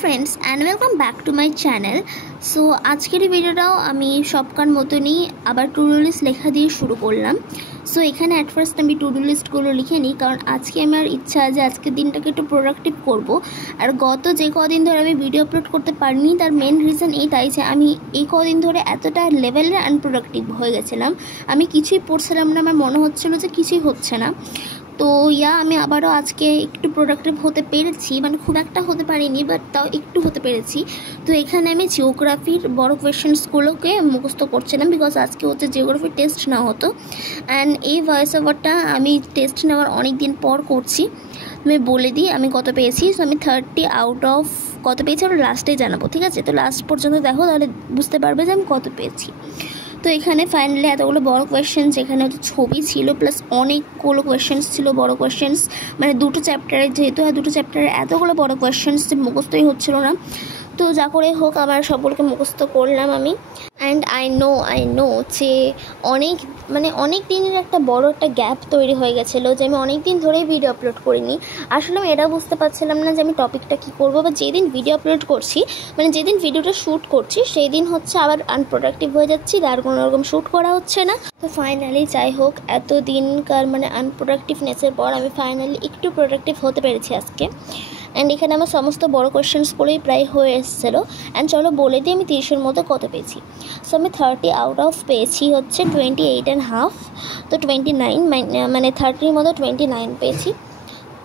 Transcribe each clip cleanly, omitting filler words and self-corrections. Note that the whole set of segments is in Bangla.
Friends and welcome back to my channel. So आजकेर भिडियोटाও আমি সবকার মতনই আবার টু ডু লিস্ট লেখা দিয়ে শুরু করলাম। সো এখানে অ্যাট ফার্স্ট আমি টু ডু লিস্টগুলো লিখে নিই, কারণ আজকে আমার ইচ্ছা যে আজকের দিনটাকে একটু প্রোডাক্টিভ করব। আর গত যে কদিন ধরে আমি ভিডিও আপলোড করতে পারিনি তার মেন রিজন এইটাই যে আমি এই কদিন ধরে এতটা লেভেলে আনপ্রোডাক্টিভ হয়ে গেছিলাম, আমি কিছুই পড়ছিলাম না, আমার মনে হচ্ছিলো যে কিছুই হচ্ছে না। তো আমি আবারও আজকে একটু প্রোডাক্টিভ হতে পেরেছি, মানে খুব একটা হতে পারিনি বাট তাও একটু হতে পেরেছি। তো এখানে আমি জিওগ্রাফির বড় কোয়েশ্চেন্সগুলোকে মুখস্থ করছিলাম, বিকজ আজকে হচ্ছে জিওগ্রাফির টেস্ট না হতো। অ্যান্ড এই ভয়েস ওভারটা আমি টেস্ট নেওয়ার অনেক দিন পর করছি। আমি বলে দিই আমি কত পেয়েছি। সো আমি 30 আউট অফ কত পেয়েছি আমরা লাস্টে জানাবো, ঠিক আছে? তো লাস্ট পর্যন্ত দেখো, তাহলে বুঝতে পারবে যে আমি কত পেয়েছি। তো এখানে ফাইনালি এতগুলো বড় কোয়েশ্চেন্স, এখানে হচ্ছে ছবি ছিল প্লাস অনেকগুলো কোয়েশ্চেন্স ছিল বড় কোয়েশ্চেন্স, মানে দুটো চ্যাপ্টারে যেহেতু দুটো চ্যাপ্টারে এতগুলো বড় কোয়েশ্চেন্স মুখস্থই হচ্ছিল না। তো যা করে হোক আমার সকলকে মুখস্থ করলাম আমি। অ্যান্ড আই নো যে অনেক দিনের একটা বড় একটা গ্যাপ তৈরি হয়ে গেছিলো, যে আমি অনেক দিন ধরেই ভিডিও আপলোড করিনি। আসলে আমি এটা বুঝতে পারছিলাম না যে আমি টপিকটা কী করবো, বা যেদিন ভিডিও আপলোড করছি মানে যেদিন ভিডিওটা শ্যুট করছি সেই দিন হচ্ছে আবার আনপ্রোডাক্টিভ হয়ে যাচ্ছি, আর কোনো রকম শ্যুট করা হচ্ছে না। তো ফাইনালি যাই হোক এত দিনকার আনপ্রোডাক্টিভনেসের পর আমি ফাইনালি একটু প্রোডাক্টিভ হতে পেরেছি আজকে। অ্যান্ড এখানে আমার সমস্ত বড় কোয়েশ্চেন্সগুলোই প্রায় হয়ে এসেছিলো। অ্যান্ড চলো বলে দিই আমি 30-এর মধ্যে কত পেয়েছি। সো আমি 30 আউট অফ পেয়েছি হচ্ছে 28.5। তো 29 মানে 30-র মধ্যে 29 পেয়েছি।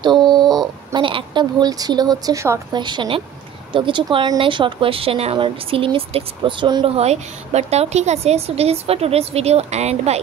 তো একটা ভুল ছিল হচ্ছে শর্ট কোয়েশ্চেনে, তো কিছু করার নাই, শর্ট কোয়েশ্চেনে আমার সিলি মিস্টেক্স প্রচণ্ড হয়, বাট তাও ঠিক আছে। So this is for today's video and by.